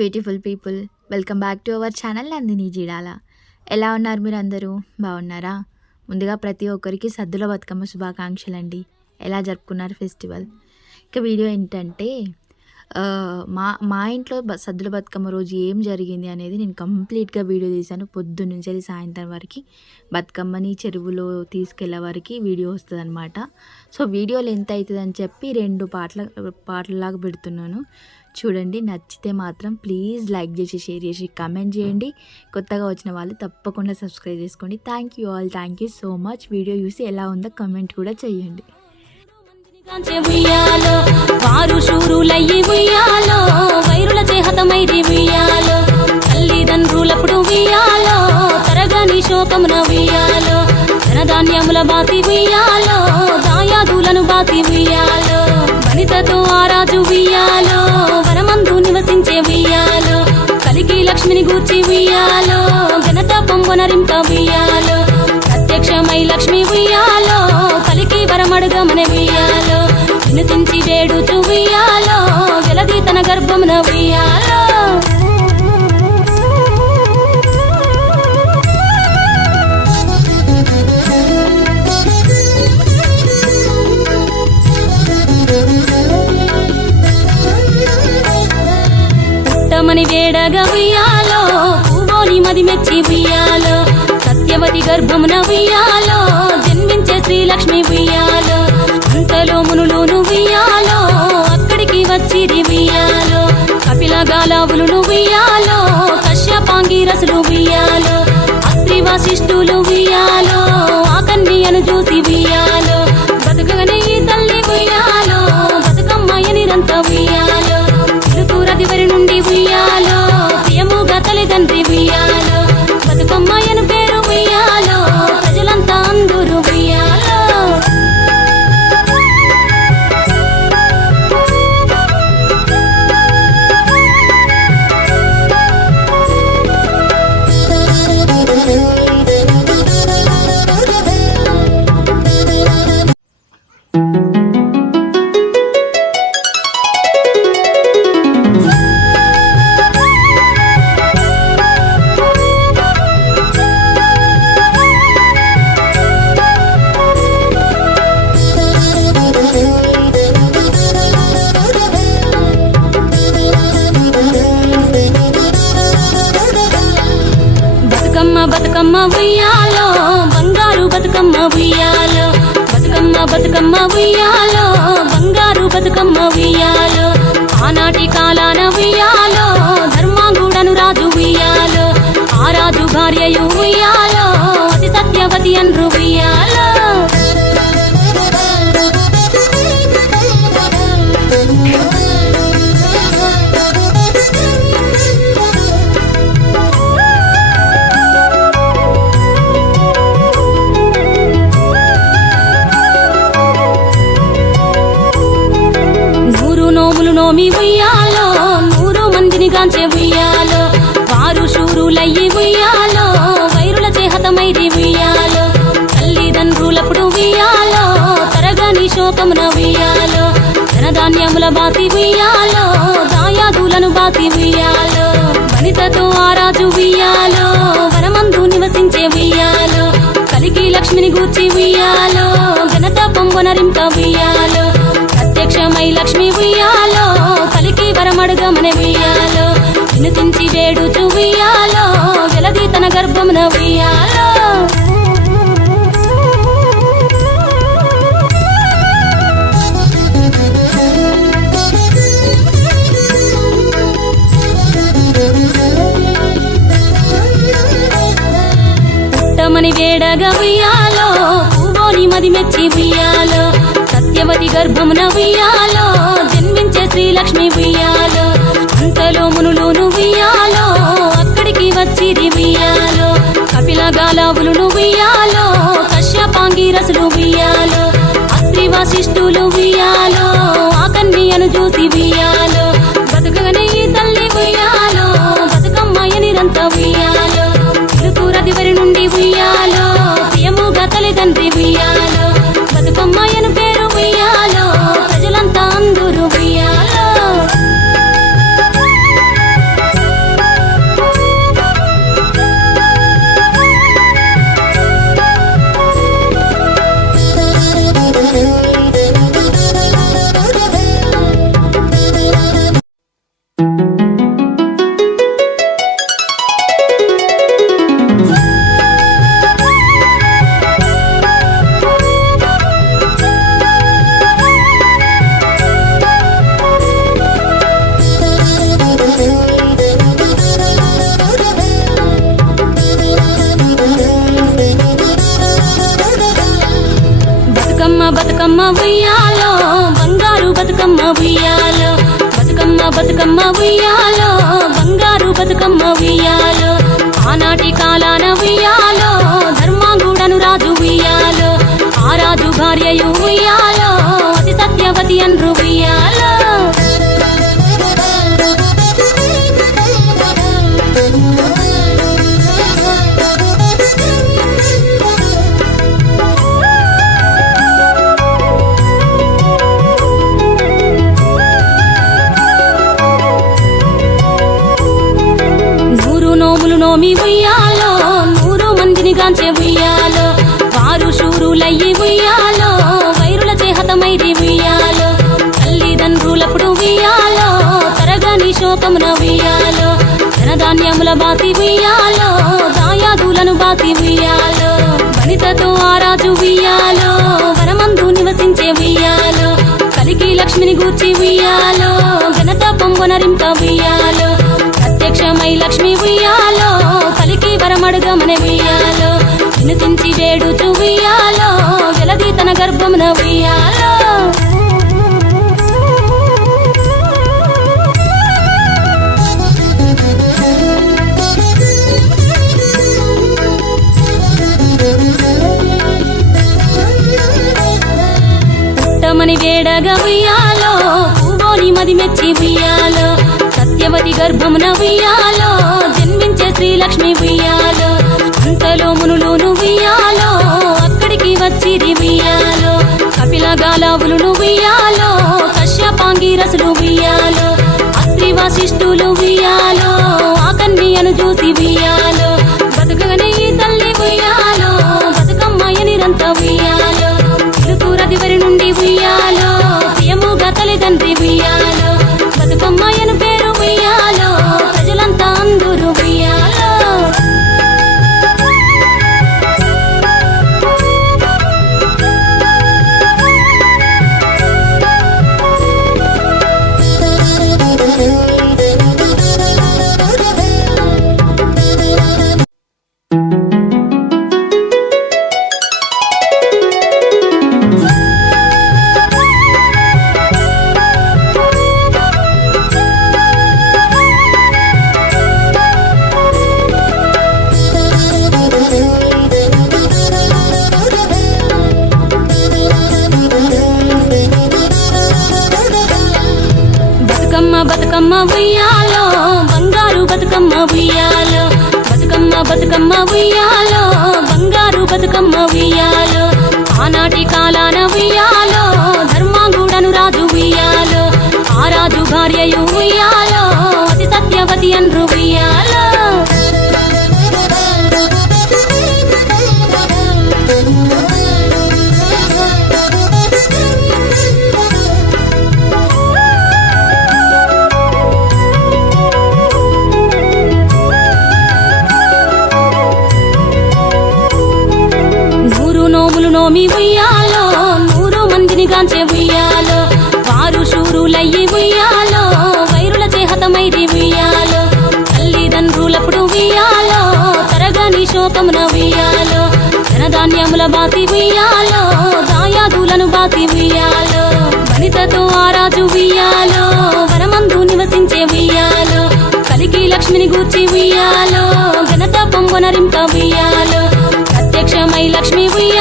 Beautiful people, welcome back to our channel Nandini Jeedala. ఎలా ఉన్నారు మీరు అందరూ? బాగున్నారా? ముందుగా ప్రతి ఒక్కరికి సద్దుల బతుకమ్మ శుభాకాంక్షలు అండి. ఎలా జరుపుకున్నారు ఫెస్టివల్? ఇక వీడియో ఏంటంటే మా ఇంట్లో సద్దుల బతుకమ్మ రోజు ఏం జరిగింది అనేది నేను కంప్లీట్గా వీడియో తీశాను. పొద్దున్న నుంచి సాయంత్రం వరకు బతుకమ్మని చెరువులో తీసుకెళ్ళే వరకు వీడియో వస్తుంది అనమాట. సో వీడియోలు ఎంత అవుతుందని చెప్పి 2 పాటలలాగా పెడుతున్నాను. చూడండి, నచ్చితే మాత్రం ప్లీజ్ లైక్ చేసి, షేర్ చేసి, కామెంట్ చేయండి. కొత్తగా వచ్చిన వాళ్ళు తప్పకుండా సబ్స్క్రైబ్ చేసుకోండి. Thank you all, thank you so much. Video చూసి ఎలా ఉందో కమెంట్ కూడా చేయండి. వారు శూరులయ్యి ఉయ్యాలో, వైరుల చేహతమైది ఉయ్యాలో, తల్లిదండ్రులప్పుడు ఉయ్యాలో, తరగని శోకమున ఉయ్యాలో, ధనధాన్యముల బాసి ఉయ్యాలో, దాయాదులను బాసి ఉయ్యాలో, వనితతో ఆరాజు ఉయ్యాలో, వనమందు నివసించే ఉయ్యాలో, కలికి లక్ష్మిని గూర్చి ఉయ్యాలో, ఘనత పొంగునరింప ఉయ్యాలో, ప్రత్యక్షమై లక్ష్మి ఉయ్యాలో, కలికి వరమడుగమనే ఉయ్యాలో, వినుతించి వేడుచు ఉయ్యాలో, వెలది తన గర్భమున ఉయ్యాలో. పుట్టమని వేడగా ఉయ్యాలో, పూవోని మది మెచ్చి ఉయ్యాలో, సత్యవతి గర్భమున ఉయ్యాలో, జన్మించే శ్రీలక్ష్మి ఉయ్యాలో, అంతలో మునులును ఉయ్యాలో, అక్కడికి వచ్చిరి ఉయ్యాలో, కపిల గాలావులు ఉయ్యాలో, కశ్యపాంగిరసులు ఉయ్యాలో, అత్రి వశిష్ఠులు ఉయ్యాలో, ఆ కన్యను చూసి ఉయ్యాలో, బతుకగనే ఈ తల్లి ఉయ్యాలో, బతుకమ్మయ్య నిరంత ఉయ్యాలో, చిలుకూరదివరి నుండి ఉయ్యాలో, ప్రియముగా తల్లిదండ్రి ఉయ్యాలో, బతుకమ్మయ్యను పేరు ఉయ్యాలో, ప్రజలంతా అందరూ ఉయ్యాలో. బతుకమ్మ ఉయ్యాలో, బంగారు బతుకమ్మ ఉయ్యాలో, బతుకమ్మ బతుకమ్మ ఉయ్యాలో, బంగారు బతుకమ్మ ఉయ్యాలో, ఆనాటి కాలాన ఉయ్యాలో, ధర్మాంగుడను రాజు ఉయ్యాలో, ఆ రాజు భార్యయు ఉయ్యాలో, అతి సత్యవతి అన్రు ఉయ్యాలో. నోమి ఉయ్యాలో, 100 మందిని గాంచే ఉయ్యాలో, వారు శూరులయ్యి ఉయ్యాలో, వైరుల చేహతమైది ఉయ్యాలో, తల్లిదండ్రులప్పుడు ఉయ్యాలో, తరగని శోకమున ఉయ్యాలో, ధనధాన్యముల బాసి ఉయ్యాలో, దాయాదులను బాసి ఉయ్యాలో, వనితతో ఆరాజు ఉయ్యాలో, వనమందు నివసించే ఉయ్యాలో, కలికి లక్ష్మిని గూర్చి ఉయ్యాలో, ఘనత పొంగునరింప ఉయ్యాలో, ప్రత్యక్షమై లక్ష్మి ఉయ్యాలో, కలికి వరమడుగమనే ఉయ్యాలో, వినుతించి వేడుచు ఉయ్యాలో, వెలది తన గర్భమున ఉయ్యాలో. పుట్టమని వేడగా ఉయ్యాలో, పూవోని మది మెచ్చి ఉయ్యాలో, సత్యవతి గర్భమున ఉయ్యాలో, జన్మించే శ్రీలక్ష్మి ఉయ్యాలో, అంతలో మునులును ఉయ్యాలో, అక్కడికి వచ్చిరి ఉయ్యాలో, కపిల గాలావులు ఉయ్యాలో, కశ్యపాంగిరసులు ఉయ్యాలో, అత్రి వశిష్ఠులు ఉయ్యాలో, ఆ కన్యను చూసి ఉయ్యాలో, బతుకగనే ఈ తల్లి ఉయ్యాలో, బతుకమ్మయ్య నిరంత ఉయ్యాలో, చిలుకూరదివరి నుండి ఉయ్యాలో, ప్రియముగా తల్లిదండ్రి ఉయ్యాలో, బతుకమ్మయ్యను పేరు ఉయ్యాలో, ప్రజలంతా అందరూ ఉయ్యాలో. బతుకమ్మ ఉయ్యాలో బంగారు బతుకమ్మ ఉయ్యాలో బతుకమ్మ బతుకమ్మ ఉయ్యాలో బంగారు బతుకమ్మ ఉయ్యాలో ఆనాటి కాలాన ఉయ్యాలో ధర్మాంగుడను రాజు ఉయ్యాలో ఆ రాజు భార్యయు ఉయ్యాలో అతి సత్యవతి అన్రు ఉయ్యాలో నోమి ఉయ్యాలో 100 మందిని గాంచే ఉయ్యాలో వారు శూరులయ్యి ఉయ్యాలో వైరుల చేహతమైరి ఉయ్యాలో తల్లిదండ్రులప్పుడు ఉయ్యాలో తరగని శోకమున ఉయ్యాలో ధనధాన్యముల బాసి ఉయ్యాలో దాయాదులను బాసి ఉయ్యాలో వనితతో ఆరాజు ఉయ్యాలో వనమందు నివసించే ఉయ్యాలో కలికి లక్ష్మిని గూర్చి ఉయ్యాలో ఘనత పొంగొనరింప ఉయ్యాలో ప్రత్యక్షమై లక్ష్మి ఉయ్యాలో కలికి వరమడుగమని ఉయ్యాలో వినుతించి వేడుచు ఉయ్యాలో వెలది తన గర్భమున ఉయ్యాలో పుట్టమని వేడగా ఉయ్యాలో పూవోని మది మెచ్చి ఉయ్యాలో సత్యవతి గర్భమున ఉయ్యాలో జన్మించే శ్రీలక్ష్మి ఉయ్యాలో అంతలో మునులును ఉయ్యాలో అక్కడికి వచ్చిరి ఉయ్యాలో కపిల గాలావులు ఉయ్యాలో కశ్యపాంగిరసులు ఉయ్యాలో అత్రి వశిష్ఠులు ఉయ్యాలో ఆ కన్యను చూసి ఉయ్యాలో బతుకగనే ఈ తల్లి ఉయ్యాలో బతుకమ్మయ్యనిరంత ఉయ్యాలో ఇరుకురదివరి నుండి ఉయ్యాలో ప్రియముగా తల్లిదండ్రి ఉయ్యాలో బతుకమ్మయ్యను పేరు ఉయ్యాలో ప్రజలంతా అందరూ ఉయ్యాలో బతుకమ్మ ఉయ్యాలో బంగారు బతుకమ్మ ఉయ్యాలో బతుకమ్మ బతుకమ్మ ఉయ్యాలో బంగారు బతుకమ్మ ఉయ్యాలో ఆనాటి కాలాన ఉయ్యాలో ధర్మాంగుడను రాజు ఉయ్యాలో ఆ రాజు భార్యయు ఉయ్యాలో అతి సత్యవతి అన్రు ఉయ్యాలో నోమి ఉయ్యాలో 100 మందిని గాంచే ఉయ్యాలో వారు శూరులయ్యి ఉయ్యాలో వైరుల చేహతమైరి ఉయ్యాలో తల్లిదండ్రులప్పుడు ఉయ్యాలో తరగని శోకమున ఉయ్యాలో ధనధాన్యముల బాసి ఉయ్యాలో దాయాదులను బాసి ఉయ్యాలో వనితతో ఆరాజు ఉయ్యాలో వనమందు నివసించే ఉయ్యాలో కలికి లక్ష్మిని గూర్చి ఉయ్యాలో ఘనత పొంగొనరింప ఉయ్యాలో ప్రత్యక్షమై లక్ష్మి ఉయ్యాలో